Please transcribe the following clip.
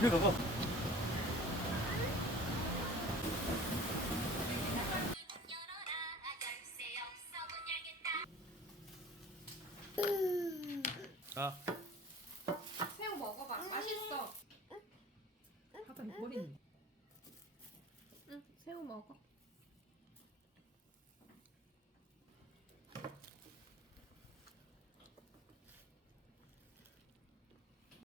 이리 가봐. 자. 새우 먹어봐. 맛있어. 하다 버리네. 응, 새우 먹어.